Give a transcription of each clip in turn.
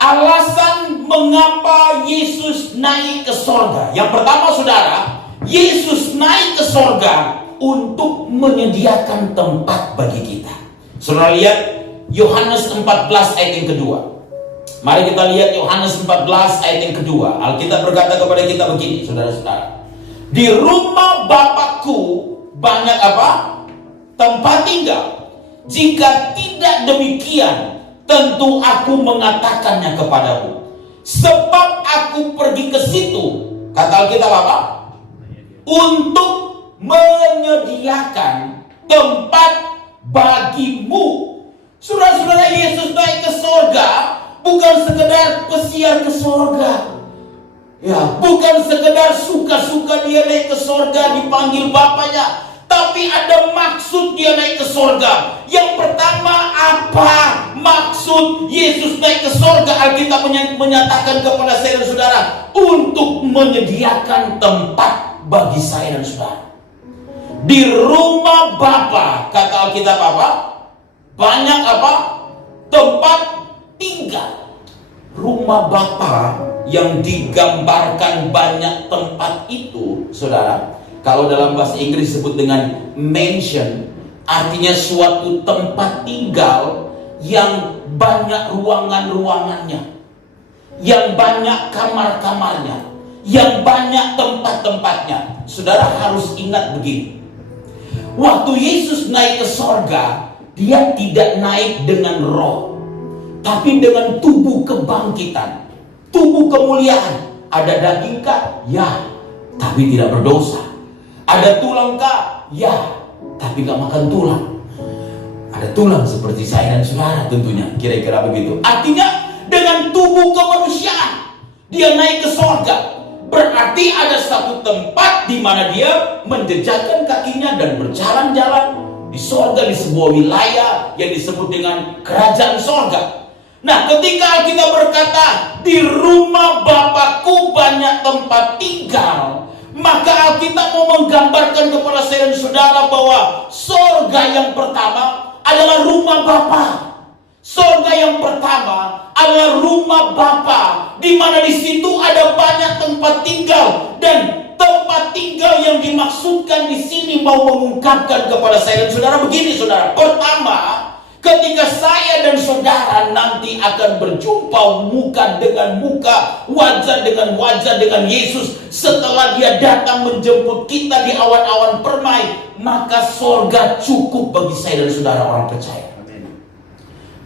alasan mengapa Yesus naik ke sorga. Yang pertama saudara, Yesus naik ke sorga untuk menyediakan tempat bagi kita. Saudara lihat Yohanes 14 ayat yang kedua. Mari kita lihat Yohanes 14 ayat yang kedua. Alkitab berkata kepada kita begini, saudara-saudara. Di rumah Bapakku banyak apa? Tempat tinggal. Jika tidak demikian, tentu aku mengatakannya kepadamu. Sebab aku pergi ke situ, kata Alkitab apa? Untuk menyediakan tempat bagimu. Saudara-saudara, Yesus naik ke sorga bukan sekedar pesiar ke sorga. Ya, bukan sekedar suka-suka dia naik ke sorga dipanggil Bapaknya, tapi ada maksud dia naik ke sorga. Yang pertama, apa maksud Yesus naik ke sorga? Alkitab menyatakan kepada saya dan saudara, untuk menyediakan tempat bagi saya dan saudara. Di rumah Bapa, kata Alkitab apa? Banyak apa? Tempat tinggal. Rumah Bapa yang digambarkan banyak tempat itu, saudara, kalau dalam bahasa Inggris disebut dengan mansion, artinya suatu tempat tinggal yang banyak ruangan-ruangannya, yang banyak kamar-kamarnya, yang banyak tempat-tempatnya. Saudara harus ingat begini, waktu Yesus naik ke sorga, dia tidak naik dengan roh, tapi dengan tubuh kebangkitan, tubuh kemuliaan. Ada daging kah? Ya, tapi tidak berdosa. Ada tulang kah? Ya, tapi gak makan tulang. Ada tulang seperti saya dan saudara tentunya, kira-kira begitu. Artinya dengan tubuh kemanusiaan dia naik ke sorga. Berarti ada satu tempat di mana dia menjejakkan kakinya dan berjalan-jalan di sorga, di sebuah wilayah yang disebut dengan kerajaan sorga. Nah, ketika kita berkata di rumah Bapakku banyak tempat tinggal, maka Alkitab mau menggambarkan kepada saya dan saudara bahwa sorga yang pertama adalah rumah Bapa. Sorga yang pertama adalah rumah Bapa, di mana di situ ada banyak tempat tinggal. Dan tempat tinggal yang dimaksudkan di sini mau mengungkapkan kepada saya dan saudara begini, saudara. Pertama, ketika saya dan saudara nanti akan berjumpa muka dengan muka, wajah dengan wajah dengan Yesus, setelah dia datang menjemput kita di awan-awan permai, maka sorga cukup bagi saya dan saudara orang percaya.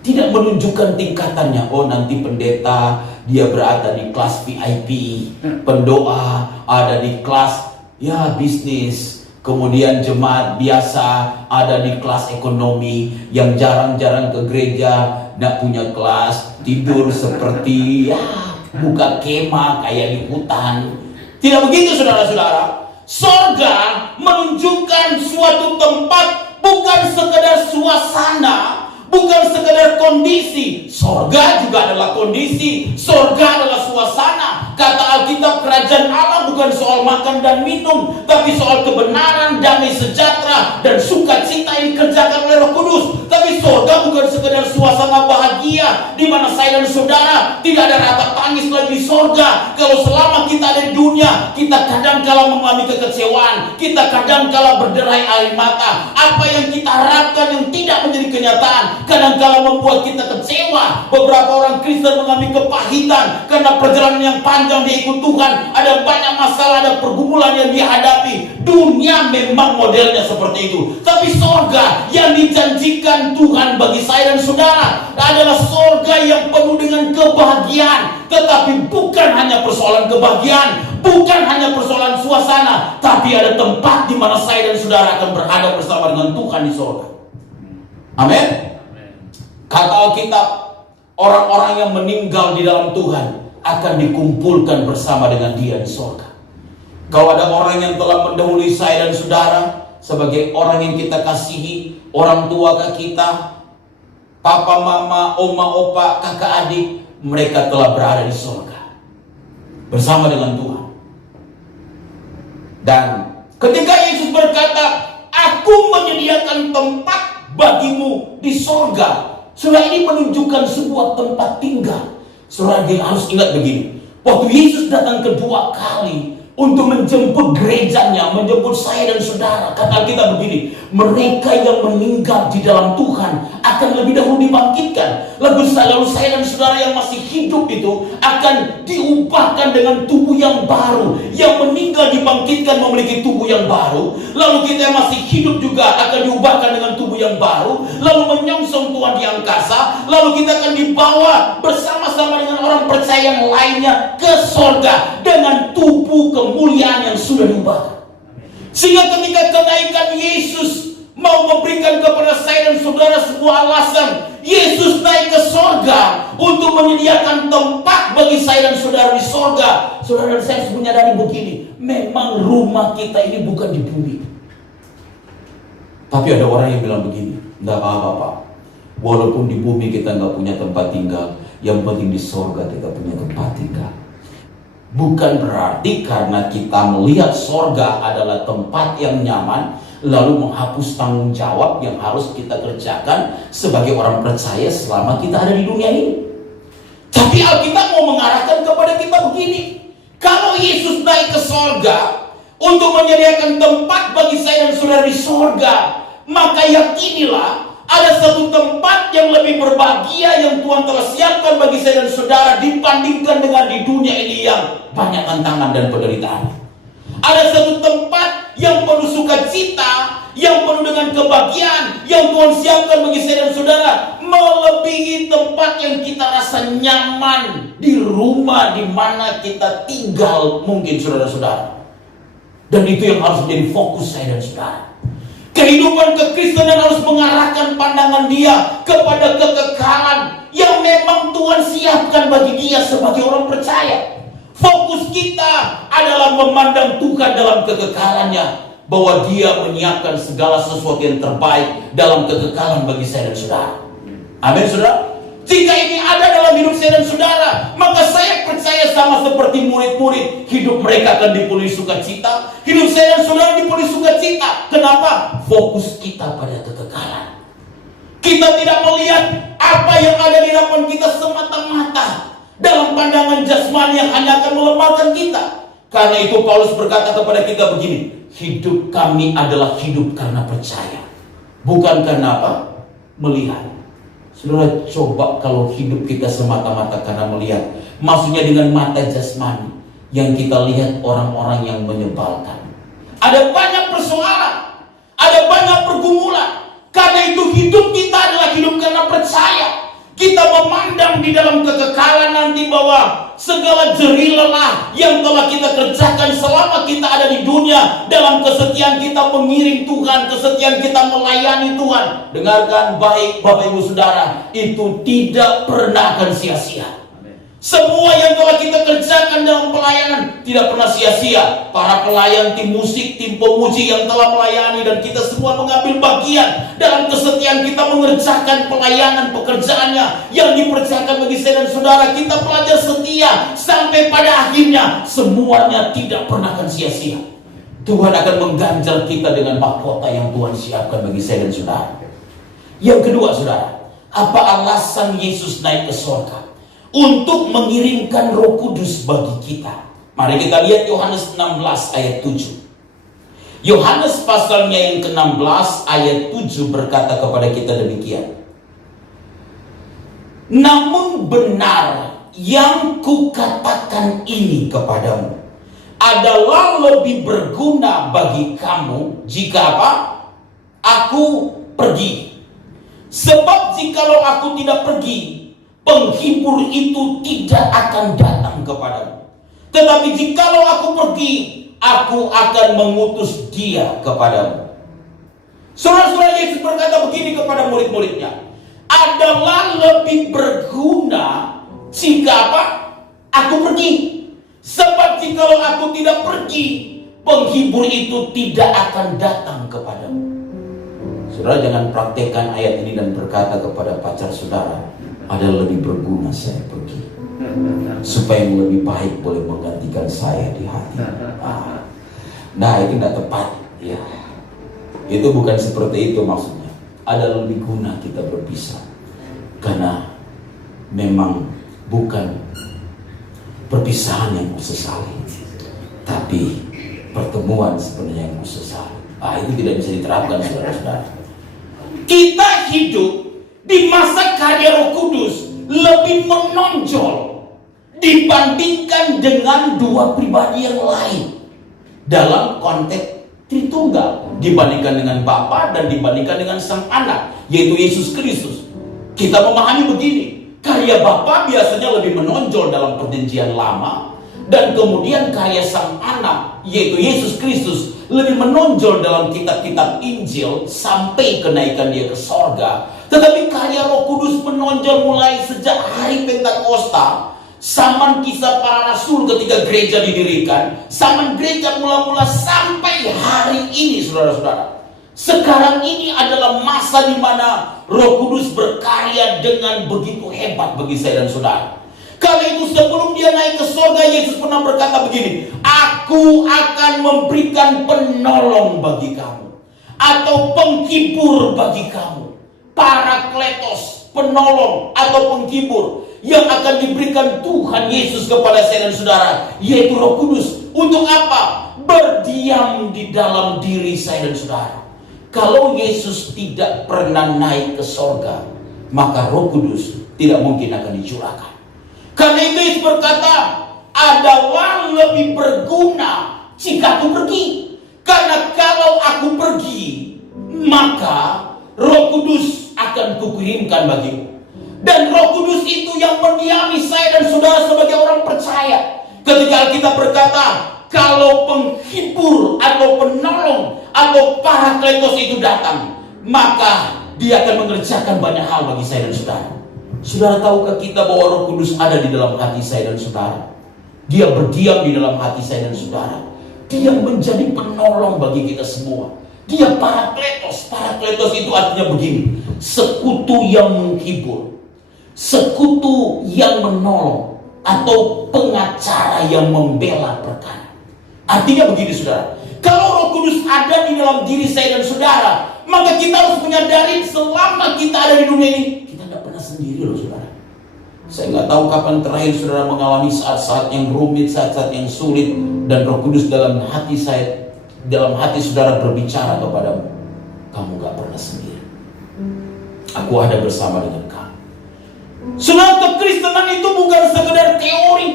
Tidak menunjukkan tingkatannya. Oh, nanti pendeta dia berada di kelas VIP, pendoa ada di kelas ya bisnis, kemudian jemaat biasa ada di kelas ekonomi, yang jarang-jarang ke gereja, gak punya kelas, tidur seperti ya buka kemah kayak di hutan. Tidak begitu, saudara-saudara. Sorga menunjukkan suatu tempat, bukan sekedar suasana, bukan sekedar kondisi. Sorga juga adalah kondisi, sorga adalah suasana. Kata Alkitab, kerajaan Allah bukan soal makan dan minum, tapi soal kebenaran, damai sejahtera, dan sukacita yang dikerjakan oleh Roh Kudus. Tapi sorga bukan sekedar suasana bahagia, di mana saya dan saudara tidak ada rata tangis lagi di sorga. Kalau selama kita ada di dunia, kita kadang kala mengalami kekecewaan, kita kadang kala berderai air mata. Apa yang kita harapkan yang tidak menjadi kenyataan, kadang kala membuat kita kecewa. Beberapa orang Kristen mengalami kepahitan karena perjalanan yang panjang dia ikut Tuhan. Ada banyak masalah, ada pergumulan yang dihadapi. Dunia memang modelnya seperti itu. Tapi sorga yang dijanjikan Tuhan bagi saya dan saudara adalah sorga yang penuh dengan kebahagiaan. Tetapi bukan hanya persoalan kebahagiaan, bukan hanya persoalan suasana, tapi ada tempat di mana saya dan saudara akan berada bersama dengan Tuhan di sorga. Amin. Kata Alkitab, orang-orang yang meninggal di dalam Tuhan akan dikumpulkan bersama dengan dia di sorga. Kalau ada orang yang telah mendahului saya dan saudara sebagai orang yang kita kasihi, orang tua kita, papa, mama, oma, opa, kakak, adik, mereka telah berada di sorga bersama dengan Tuhan. Dan ketika Yesus berkata, aku menyediakan tempat bagimu di sorga, sudah ini menunjukkan sebuah tempat tinggal. Saudara harus ingat begini. Waktu Yesus datang kedua kali untuk menjemput gerejanya, menjemput saya dan saudara, kata kita begini, mereka yang meninggal di dalam Tuhan akan lebih dahulu dibangkitkan. Lalu saya dan saudara yang masih hidup itu akan diubahkan dengan tubuh yang baru. Yang meninggal dibangkitkan memiliki tubuh yang baru. Lalu kita yang masih hidup juga akan diubahkan dengan tubuh yang baru. Lalu menyongsong Tuhan di angkasa. Lalu kita akan dibawa bersama-sama dengan orang percaya yang lainnya ke sorga dengan tubuh kemuliaan yang sudah diubahkan. Sehingga ketika kenaikan Yesus mau memberikan kepada saya dan saudara sebuah alasan, Yesus naik ke sorga untuk menyediakan tempat bagi saya dan saudara di sorga. Saudara dan saya harus menyadari begini, memang rumah kita ini bukan di bumi. Tapi ada orang yang bilang begini, enggak apa-apa Pak, walaupun di bumi kita nggak punya tempat tinggal, yang penting di sorga kita punya tempat tinggal. Bukan berarti karena kita melihat sorga adalah tempat yang nyaman, lalu menghapus tanggung jawab yang harus kita kerjakan sebagai orang percaya selama kita ada di dunia ini. Tapi Alkitab mau mengarahkan kepada kita begini, kalau Yesus naik ke sorga untuk menyediakan tempat bagi saya dan saudara di sorga, maka yakinilah ada satu tempat yang lebih berbahagia yang Tuhan telah siapkan bagi saya dan saudara dibandingkan dengan di dunia ini yang banyak tantangan dan penderitaan. Ada satu tempat yang penuh sukacita, yang penuh dengan kebahagiaan yang Tuhan siapkan bagi saya dan saudara, melebihi tempat yang kita rasa nyaman di rumah di mana kita tinggal mungkin saudara-saudara. Dan itu yang harus menjadi fokus saya dan saudara. Kehidupan kekristenan harus mengarahkan pandangan dia kepada kekekalan yang memang Tuhan siapkan bagi dia sebagai orang percaya. Fokus kita adalah memandang Tuhan dalam kekekalannya, bahwa dia menyiapkan segala sesuatu yang terbaik dalam kekekalan bagi saya dan saudara. Amin saudara. Jika ini ada dalam hidup saya dan saudara, maka saya percaya sama seperti murid-murid, hidup mereka akan dipenuhi sukacita. Hidup saya dan saudara dipenuhi sukacita. Kenapa? Fokus kita pada kekekalan. Kita tidak melihat apa yang ada di hadapan kita semata-mata dalam pandangan jasmani yang hanya akan melemahkan kita. Karena itu Paulus berkata kepada kita begini, hidup kami adalah hidup karena percaya, bukan karena apa? Melihat. Saudara, coba kalau hidup kita semata-mata karena melihat, maksudnya dengan mata jasmani, yang kita lihat orang-orang yang menyebalkan. Ada banyak persoalan, ada banyak pergumulan. Karena itu hidup kita adalah hidup karena percaya. Kita memandang di dalam kekekalan nanti bahwa segala jerih lelah yang telah kita kerjakan selama kita ada di dunia, dalam kesetiaan kita mengiring Tuhan, kesetiaan kita melayani Tuhan. Dengarkan baik Bapak Ibu Saudara, itu tidak pernah akan sia-sia. Semua yang telah kita kerjakan dalam pelayanan tidak pernah sia-sia. Para pelayan, tim musik, tim pemuji yang telah melayani, dan kita semua mengambil bagian dalam kesetiaan kita mengerjakan pelayanan pekerjaannya yang dipercayakan bagi saya dan saudara. Kita pelajar setia sampai pada akhirnya, semuanya tidak pernah akan sia-sia. Tuhan akan mengganjar kita dengan mahkota yang Tuhan siapkan bagi saya dan saudara. Yang kedua saudara, apa alasan Yesus naik ke surga? Untuk mengirimkan Roh Kudus bagi kita. Mari kita lihat Yohanes 16 ayat 7. Yohanes pasalnya yang ke-16 ayat 7 berkata kepada kita demikian. Namun benar yang kukatakan ini kepadamu adalah lebih berguna bagi kamu jika apa? Aku pergi. Sebab jikalau aku tidak pergi, penghibur itu tidak akan datang kepadamu. Tetapi jikalau aku pergi, aku akan mengutus dia kepadamu. Saudara-saudara, Yesus berkata begini kepada murid-muridnya, adalah lebih berguna jika apa? Aku pergi. Sebab jikalau aku tidak pergi, penghibur itu tidak akan datang kepadamu. Saudara jangan praktekkan ayat ini dan berkata kepada pacar saudara, ada lebih berguna saya pergi, supaya yang lebih baik boleh menggantikan saya di hati. Nah itu tidak tepat ya. Itu bukan seperti itu maksudnya. Ada lebih guna kita berpisah, karena memang bukan perpisahan yang kusesali, tapi pertemuan sebenarnya yang kusesali. Itu tidak bisa diterapkan, saudara-saudara. Kita hidup di masa karya Roh Kudus lebih menonjol dibandingkan dengan dua pribadi yang lain dalam konteks Tritunggal, dibandingkan dengan Bapa dan dibandingkan dengan Sang Anak, yaitu Yesus Kristus. Kita memahami begini, karya Bapa biasanya lebih menonjol dalam Perjanjian Lama, dan kemudian karya Sang Anak, yaitu Yesus Kristus, lebih menonjol dalam kitab-kitab Injil sampai kenaikan dia ke sorga. Tetapi karya Roh Kudus menonjol mulai sejak hari Pentakosta, zaman kisah para rasul ketika gereja didirikan, zaman gereja mula-mula sampai hari ini, saudara-saudara. Sekarang ini adalah masa di mana Roh Kudus berkarya dengan begitu hebat bagi saya dan saudara. Kali itu sebelum dia naik ke surga, Yesus pernah berkata begini, "Aku akan memberikan penolong bagi kamu," atau penghibur bagi kamu. Parakletos, penolong atau penghibur yang akan diberikan Tuhan Yesus kepada saya dan saudara, yaitu Roh Kudus. Untuk apa? Berdiam di dalam diri saya dan saudara. Kalau Yesus tidak pernah naik ke surga, maka Roh Kudus tidak mungkin akan dicurahkan. Karena itu Yesus berkata, adalah lebih berguna jika aku pergi. Karena kalau aku pergi, maka Roh Kudus akan kukirimkan bagimu. Dan Roh Kudus itu yang mendiami saya dan saudara sebagai orang percaya. Ketika kita berkata, kalau penghibur atau penolong atau parakletos itu datang, maka dia akan mengerjakan banyak hal bagi saya dan saudara. Saudara, tahukah kita bahwa Roh Kudus ada di dalam hati saya dan saudara? Dia berdiam di dalam hati saya dan saudara. Dia menjadi penolong bagi kita semua. Dia parakletos. Parakletos itu artinya begini, sekutu yang menghibur, sekutu yang menolong, atau pengacara yang membela perkara. Artinya begini, saudara, kalau Roh Kudus ada di dalam diri saya dan saudara, maka kita harus menyadari selama kita ada di dunia ini, kita tidak pernah sendiri loh, saudara. Saya nggak tahu kapan terakhir saudara mengalami saat-saat yang rumit, saat-saat yang sulit, dan Roh Kudus dalam hati saya, dalam hati saudara berbicara kepadamu, kamu nggak pernah sendiri. Aku ada bersama dengan kamu. Saudara, kekristenan itu bukan sekedar teori.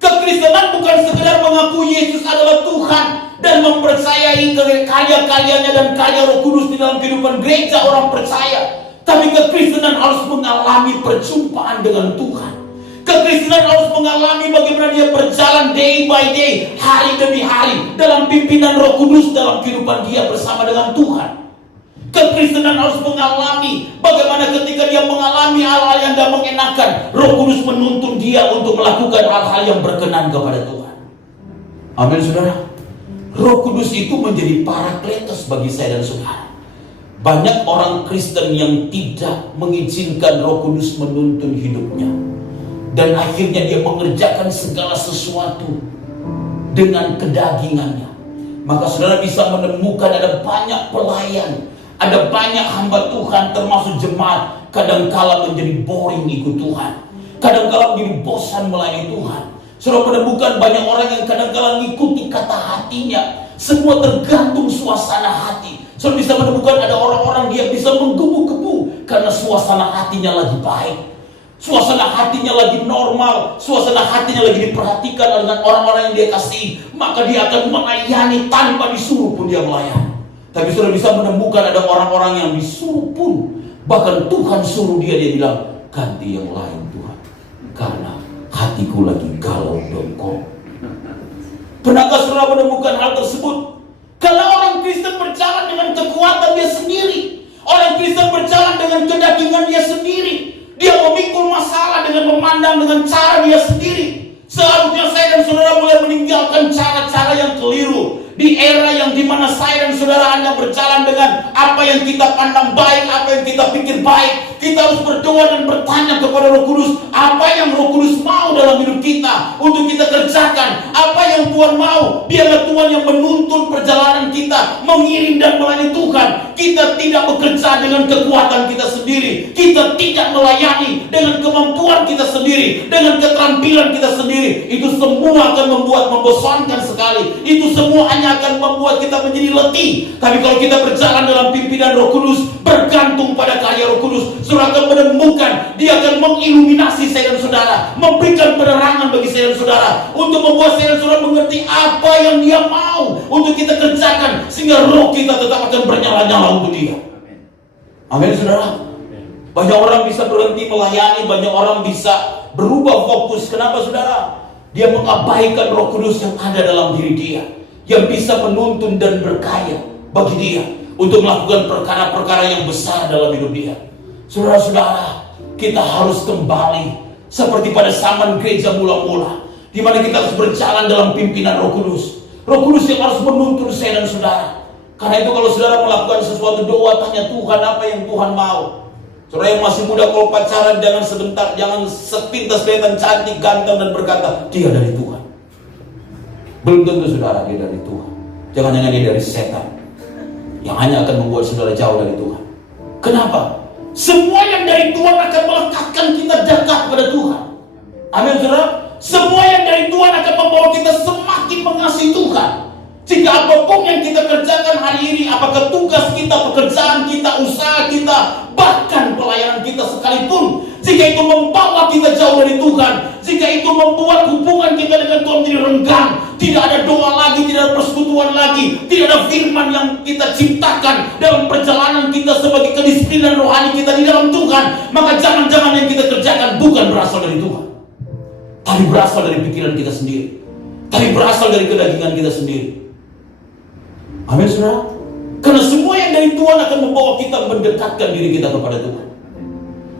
Kekristenan bukan sekedar mengakui Yesus adalah Tuhan dan mempercayai karya-karyanya dan karya Roh Kudus di dalam kehidupan gereja orang percaya. Tapi kekristenan harus mengalami perjumpaan dengan Tuhan. Kekristenan harus mengalami bagaimana dia berjalan day by day, hari demi hari, dalam pimpinan Roh Kudus dalam kehidupan dia bersama dengan Tuhan. Kekristenan harus mengalami bagaimana ketika dia mengalami hal-hal yang tidak mengenakan, Roh Kudus menuntun dia untuk melakukan hal-hal yang berkenan kepada Tuhan. Amin, saudara. Roh Kudus itu menjadi parakletos bagi saya dan saudara. Banyak orang Kristen yang tidak mengizinkan Roh Kudus menuntun hidupnya, dan akhirnya dia mengerjakan segala sesuatu dengan kedagingannya. Maka saudara bisa menemukan ada banyak pelayan, ada banyak hamba Tuhan termasuk jemaat kadangkala menjadi boring ikut Tuhan, kadangkala menjadi bosan melayani Tuhan. Saudara menemukan banyak orang yang kadangkala mengikuti kata hatinya. Semua tergantung suasana hati. Saudara bisa menemukan ada orang-orang dia bisa menggebu-gebu karena suasana hatinya lagi baik, suasana hatinya lagi normal, suasana hatinya lagi diperhatikan dengan orang-orang yang dia kasih, maka dia akan melayani tanpa disuruh pun dia melayani. Tapi sudah bisa menemukan ada orang-orang yang disuruh pun, bahkan Tuhan suruh dia bilang, ganti yang lain Tuhan, karena hatiku lagi galau dongkol. Pernahkah saudara menemukan hal tersebut? Karena orang Kristen berjalan dengan kekuatan dia sendiri, orang Kristen berjalan dengan kedagingan dia sendiri. Dia memikul masalah dengan memandang dengan cara dia sendiri. Seharusnya saya dan saudara mulai meninggalkan cara-cara yang keliru Di era yang dimana saya dan saudara hanya berjalan dengan apa yang kita pandang baik, apa yang kita pikir baik, kita harus berdoa dan bertanya kepada Roh Kudus, apa yang Roh Kudus mau dalam hidup kita untuk kita kerjakan, apa yang Tuhan mau. Biarlah Tuhan yang menuntun perjalanan kita, mengiring dan melayani Tuhan. Kita tidak bekerja dengan kekuatan kita sendiri, kita tidak melayani dengan kemampuan kita sendiri, dengan keterampilan kita sendiri. Itu semua akan membosankan sekali. Itu semua hanya akan membuat kita menjadi letih. Tapi kalau kita berjalan dalam pimpinan Roh Kudus, bergantung pada karya Roh Kudus, saudara akan menemukan, dia akan mengiluminasi saya dan saudara, memberikan penerangan bagi saya dan saudara, untuk membuat saya dan saudara mengerti apa yang dia mau untuk kita kerjakan, sehingga roh kita tetap akan bernyala-nyala untuk dia. Amin, saudara. Banyak orang bisa berhenti melayani, banyak orang bisa berubah fokus. Kenapa, saudara? Dia mengabaikan Roh Kudus yang ada dalam diri dia, yang bisa menuntun dan berkaya bagi dia untuk melakukan perkara-perkara yang besar dalam hidup dia. Saudara-saudara, kita harus kembali seperti pada zaman gereja mula-mula, di mana kita harus berjalan dalam pimpinan Roh Kudus. Roh Kudus yang harus menuntun saya dan saudara. Karena itu kalau saudara melakukan sesuatu doa, tanya Tuhan apa yang Tuhan mau. Saudara yang masih muda, kalau pacaran jangan sebentar, jangan sepintas kelihatan cantik, ganteng dan berkata dia dari Tuhan. Belum tentu saudara dia dari Tuhan. Jangan-jangan dia dari setan, yang hanya akan membuat saudara jauh dari Tuhan. Kenapa? Semua yang dari Tuhan akan melekatkan kita dekat pada Tuhan. Amin, saudara. Semua yang dari Tuhan akan membawa kita semakin mengasihi Tuhan. Jika apapun yang kita kerjakan hari ini, apakah tugas kita, pekerjaan kita, usaha kita, bahkan pelayanan kita sekalipun, jika itu membawa kita jauh dari Tuhan, jika itu membuat hubungan kita dengan Tuhan menjadi renggang, tidak ada doa lagi, tidak ada persekutuan lagi, tidak ada firman yang kita ciptakan dalam perjalanan kita sebagai kedisiplinan rohani kita di dalam Tuhan, maka jangan-jangan yang kita kerjakan bukan berasal dari Tuhan, tapi berasal dari pikiran kita sendiri, tapi berasal dari kedagingan kita sendiri. Amin, saudara. Karena semua yang dari Tuhan akan membawa kita mendekatkan diri kita kepada Tuhan.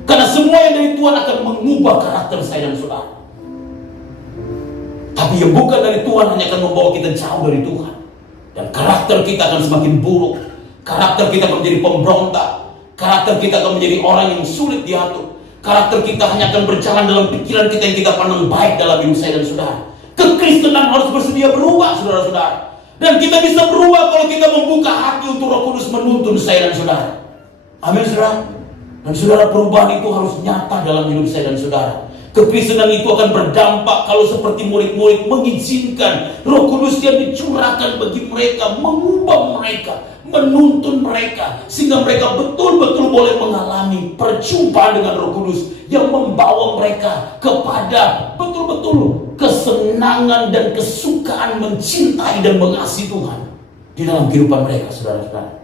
Karena semua yang dari Tuhan akan mengubah karakter saya dan saudara. Tapi yang bukan dari Tuhan hanya akan membawa kita jauh dari Tuhan. Dan karakter kita akan semakin buruk. Karakter kita akan menjadi pemberontak. Karakter kita akan menjadi orang yang sulit diatur. Karakter kita hanya akan berjalan dalam pikiran kita yang kita pandang baik dalam hidup saya dan saudara. Kekristenan harus bersedia berubah, saudara-saudara. Dan kita bisa berubah kalau kita membuka hati untuk Roh Kudus menuntun saya dan saudara. Amin, saudara. Dan saudara, perubahan itu harus nyata dalam hidup saya dan saudara. Kekristenan itu akan berdampak kalau seperti murid-murid mengizinkan Roh Kudus yang dicurahkan bagi mereka, mengubah mereka, menuntun mereka, sehingga mereka betul-betul boleh mengalami perjumpaan dengan Roh Kudus yang membawa mereka kepada betul-betul kesenangan dan kesukaan mencintai dan mengasihi Tuhan di dalam kehidupan mereka, saudara-saudara.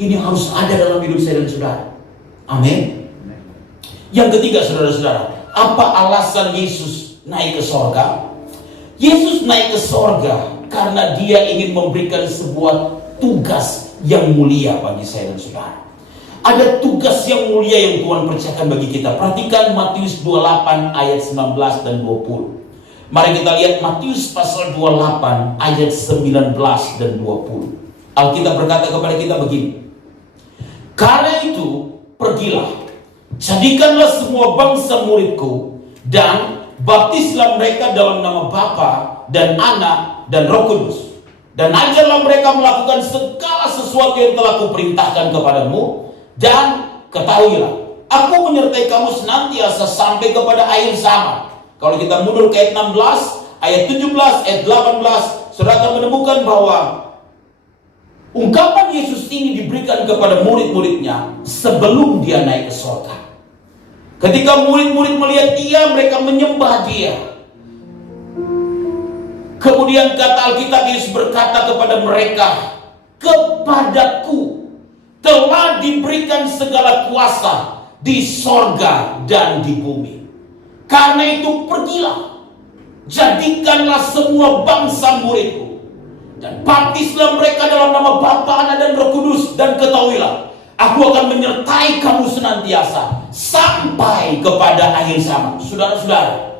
Ini harus ada dalam hidup saya dan saudara. Amin. Yang ketiga, saudara-saudara, apa alasan Yesus naik ke sorga? Yesus naik ke sorga karena dia ingin memberikan sebuah tugas yang mulia bagi saya dan saudara. Ada tugas yang mulia yang Tuhan percayakan bagi kita. Perhatikan Matius 28 ayat 19 dan 20. Mari kita lihat Matius pasal 28 ayat 19 dan 20. Alkitab berkata kepada kita begini. Karena itu pergilah, jadikanlah semua bangsa muridku, dan baptislah mereka dalam nama Bapa dan Anak dan Roh Kudus, dan ajarlah mereka melakukan segala sesuatu yang telah kuperintahkan kepadamu, dan ketahuilah, aku menyertai kamu senantiasa sampai kepada akhir zaman. Kalau kita mundur ke ayat 16, ayat 17, ayat 18, saudara akan menemukan bahwa ungkapan Yesus ini diberikan kepada murid-muridnya sebelum dia naik ke surga. Ketika murid-murid melihat dia, mereka menyembah dia. Kemudian kata Alkitab, Yesus berkata kepada mereka, kepadaku telah diberikan segala kuasa di sorga dan di bumi. Karena itu pergilah, jadikanlah semua bangsa muridku, dan baptislah mereka dalam nama Bapa, Anak dan Roh Kudus, dan ketahuilah, aku akan menyertai kamu senantiasa sampai kepada akhir zaman. Saudara-saudara,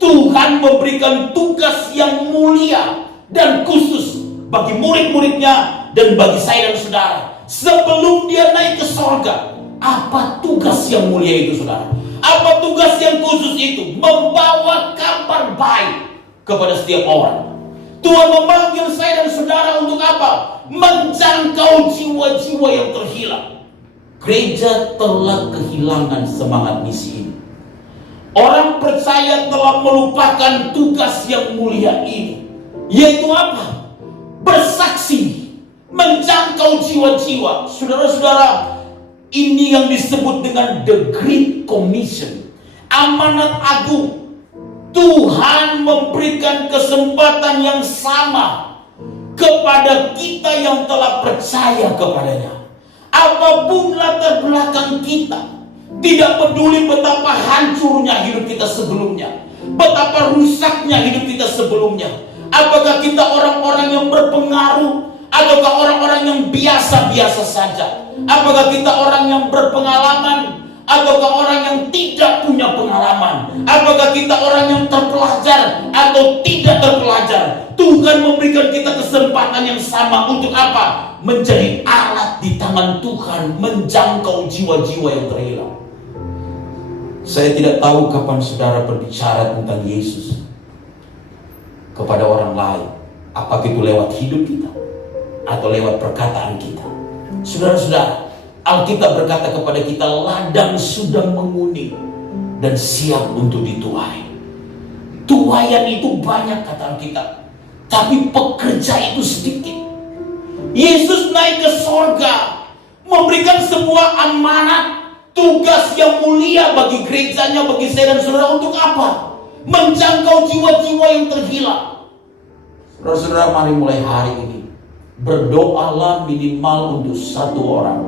Tuhan memberikan tugas yang mulia dan khusus bagi murid-muridnya dan bagi saya dan saudara. Sebelum dia naik ke sorga, apa tugas yang mulia itu, saudara? Apa tugas yang khusus itu? Membawa kabar baik kepada setiap orang. Tuhan memanggil saya dan saudara untuk apa? Menjangkau jiwa-jiwa yang terhilang. Gereja telah kehilangan semangat misi ini. Orang percaya telah melupakan tugas yang mulia ini, yaitu apa? Bersaksi, menjangkau jiwa-jiwa. Saudara-saudara, ini yang disebut dengan The Great Commission, amanat agung. Tuhan memberikan kesempatan yang sama kepada kita yang telah percaya kepadanya. Apapun latar belakang kita, tidak peduli betapa hancurnya hidup kita sebelumnya, betapa rusaknya hidup kita sebelumnya. Apakah kita orang-orang yang berpengaruh, ataukah orang-orang yang biasa-biasa saja? Apakah kita orang yang berpengalaman, ataukah orang yang tidak punya pengalaman? Apakah kita orang yang terpelajar atau tidak terpelajar? Tuhan memberikan kita kesempatan yang sama untuk apa? Menjadi alat di tangan Tuhan, menjangkau jiwa-jiwa yang terhilang. Saya tidak tahu kapan saudara berbicara tentang Yesus kepada orang lain, apakah itu lewat hidup kita atau lewat perkataan kita. Saudara-saudara, Alkitab berkata kepada kita, ladang sudah menguning dan siap untuk dituai. Tuaian itu banyak kata Alkitab, tapi pekerja itu sedikit. Yesus naik ke sorga, memberikan sebuah amanat, tugas yang mulia bagi gerejanya, bagi saya dan saudara. Untuk apa? Menjangkau jiwa-jiwa yang terhilang. Saudara-saudara, mari mulai hari ini berdoalah minimal untuk satu orang.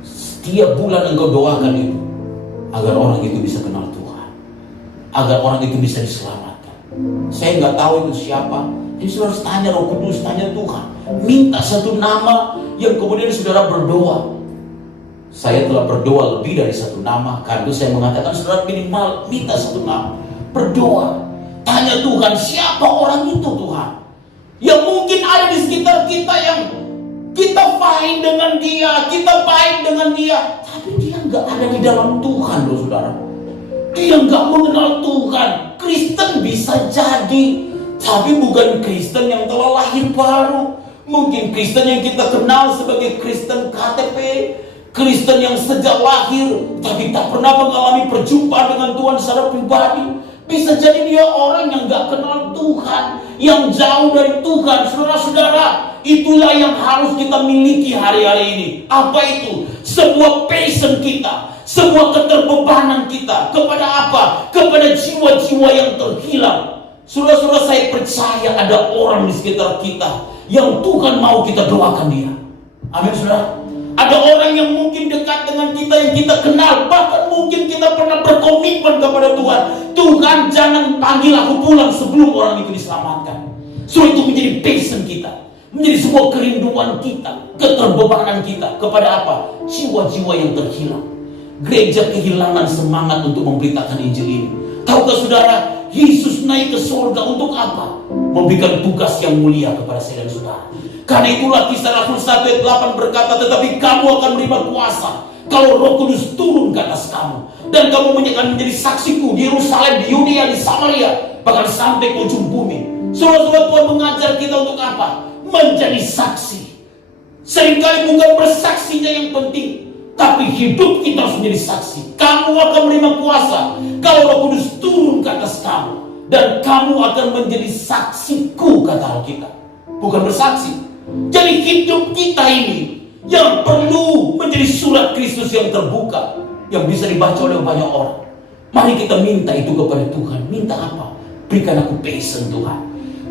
Setiap bulan engkau doakan itu, agar orang itu bisa kenal Tuhan, agar orang itu bisa diselamatkan. Saya nggak tahu itu siapa. Jadi saudara harus tanya Roh Kudus, tanya Tuhan, minta satu nama yang kemudian saudara berdoa. Saya telah berdoa lebih dari satu nama, karena itu saya mengatakan saudara minimal minta satu nama. Berdoa, tanya Tuhan, siapa orang itu Tuhan? Yang mungkin ada di sekitar kita, yang kita fine dengan dia, kita baik dengan dia, tapi dia nggak ada di dalam Tuhan loh saudara. Dia nggak mengenal Tuhan. Kristen bisa jadi, tapi bukan Kristen yang telah lahir baru. Mungkin Kristen yang kita kenal sebagai Kristen KTP, Kristen yang sejak lahir tapi tak pernah mengalami perjumpaan dengan Tuhan secara pribadi. Bisa jadi dia orang yang gak kenal Tuhan, yang jauh dari Tuhan. Saudara-saudara, itulah yang harus kita miliki hari-hari ini. Apa itu? Sebuah passion kita, sebuah keterbebanan kita. Kepada apa? Kepada jiwa-jiwa yang terhilang. Saudara-saudara, saya percaya ada orang di sekitar kita yang Tuhan mau kita doakan dia. Amin, saudara. Ada orang yang mungkin dekat dengan kita, yang kita kenal, bahkan mungkin kita pernah berkomitmen kepada Tuhan. Tuhan, jangan panggil aku pulang sebelum orang itu diselamatkan. So itu menjadi passion kita, menjadi sebuah kerinduan kita, keterbebanan kita. Kepada apa? Jiwa-jiwa yang terhilang. Gereja kehilangan semangat untuk memberitakan Injil ini. Tahukah saudara, Yesus naik ke surga untuk apa? Memberikan tugas yang mulia kepada saya dan saudara. Karena itulah Kisah Rasul 1 ayat 8 berkata, tetapi kamu akan menerima kuasa kalau Roh Kudus turun ke atas kamu, dan kamu akan menjadi saksiku di Yerusalem, di Yudea, di Samaria, bahkan sampai ke ujung bumi. Saudara-saudara, Tuhan mengajar kita untuk apa? Menjadi saksi. Seringkali bukan bersaksinya yang penting, tapi hidup kita harus menjadi saksi. Kamu akan menerima kuasa kalau Roh Kudus turun ke atas kamu, dan kamu akan menjadi saksiku, kata Alkitab. Bukan bersaksi. Jadi hidup kita ini yang perlu menjadi surat Kristus yang terbuka, yang bisa dibaca oleh banyak orang. Mari kita minta itu kepada Tuhan. Minta apa? Berikan aku passion Tuhan,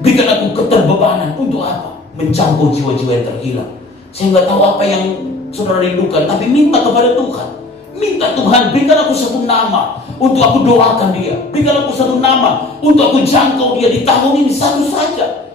berikan aku keterbebanan. Untuk apa? Mencampur jiwa-jiwa yang terhilang. Saya nggak tahu apa yang saudara rindukan, tapi minta kepada Tuhan. Minta Tuhan, berikan aku satu nama untuk aku doakan dia. Berikan aku satu nama untuk aku jangkau dia di tahun ini, satu saja.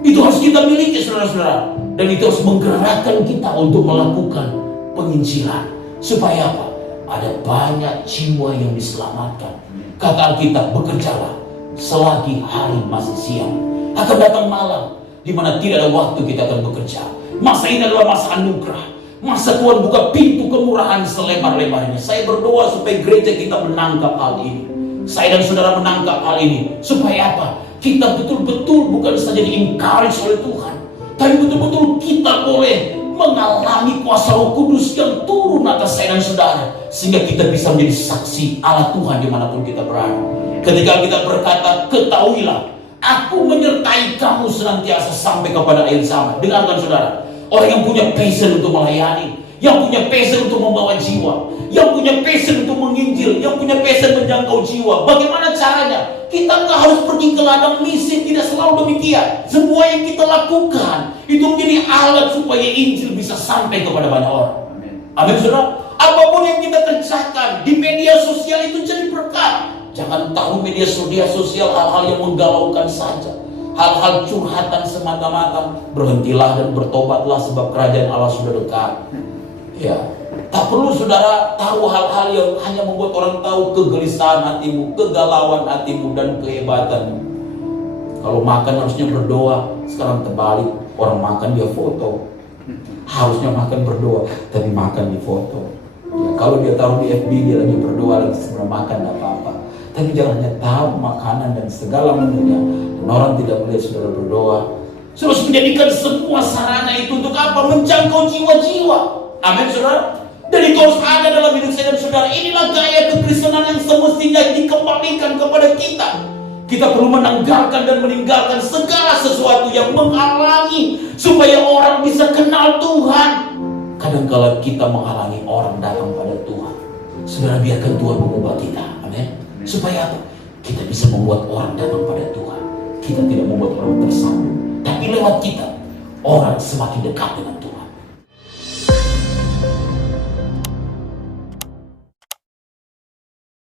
Itu harus kita miliki, saudara-saudara. Dan itu harus menggerakkan kita untuk melakukan penginjilan. Supaya apa? Ada banyak jiwa yang diselamatkan. Kata Alkitab, bekerjalah selagi hari masih siang. Akan datang malam di mana tidak ada waktu kita akan bekerja. Masa ini adalah masa anugerah. Masa Tuhan buka pintu kemurahan selebar-lebarnya. Saya berdoa supaya gereja kita menangkap hal ini. Saya dan saudara menangkap hal ini. Supaya apa? Kita betul-betul bukan saja di-encourage oleh Tuhan, tapi betul-betul kita boleh mengalami kuasa Roh Kudus yang turun atas saya dan saudara, sehingga kita bisa menjadi saksi Allah Tuhan dimanapun kita berada. Ketika kita berkata, ketahuilah, aku menyertai kamu senantiasa sampai kepada akhir zaman. Dengarkan saudara, orang yang punya passion untuk melayani, yang punya passion untuk membawa jiwa, yang punya passion untuk menginjil, yang punya passion menjangkau jiwa. Bagaimana caranya? Kita nggak harus pergi ke ladang misi, tidak selalu demikian. Semua yang kita lakukan itu menjadi alat supaya Injil bisa sampai kepada banyak orang. Amin, saudara. Apapun yang kita kerjakan di media sosial itu jadi berkat. Jangan tahu media sosial hal-hal yang menggalaukan saja, hal-hal curhatan semata-mata. Berhentilah dan bertobatlah, sebab kerajaan Allah sudah dekat. Ya, tak perlu saudara tahu hal-hal yang hanya membuat orang tahu kegelisahan hatimu, kegalauan hatimu, dan kehebatanmu. Kalau makan harusnya berdoa, sekarang terbalik. Orang makan dia foto. Harusnya makan berdoa, tapi makan di foto. Ya, kalau dia taruh di FB dia lagi berdoa, lagi sebelum makan tidak apa-apa. Tapi jangan hanya tahu makanan dan segala menunya, dan orang tidak melihat saudara berdoa. Saudara harus menjadikan semua sarana itu untuk apa? Menjangkau jiwa-jiwa. Amin, saudara. Dan itu harus ada dalam hidup saya dan saudara. Inilah gaya kekristenan yang semestinya dikembalikan kepada kita. Kita perlu menanggalkan dan meninggalkan segala sesuatu yang menghalangi supaya orang bisa kenal Tuhan. Kadang-kala kita menghalangi orang datang pada Tuhan. Saudara, biarkan Tuhan mengubah kita. Amin. Supaya apa? Kita bisa membuat orang datang pada Tuhan. Kita tidak membuat orang tersambung, tapi lewat kita orang semakin dekat dengan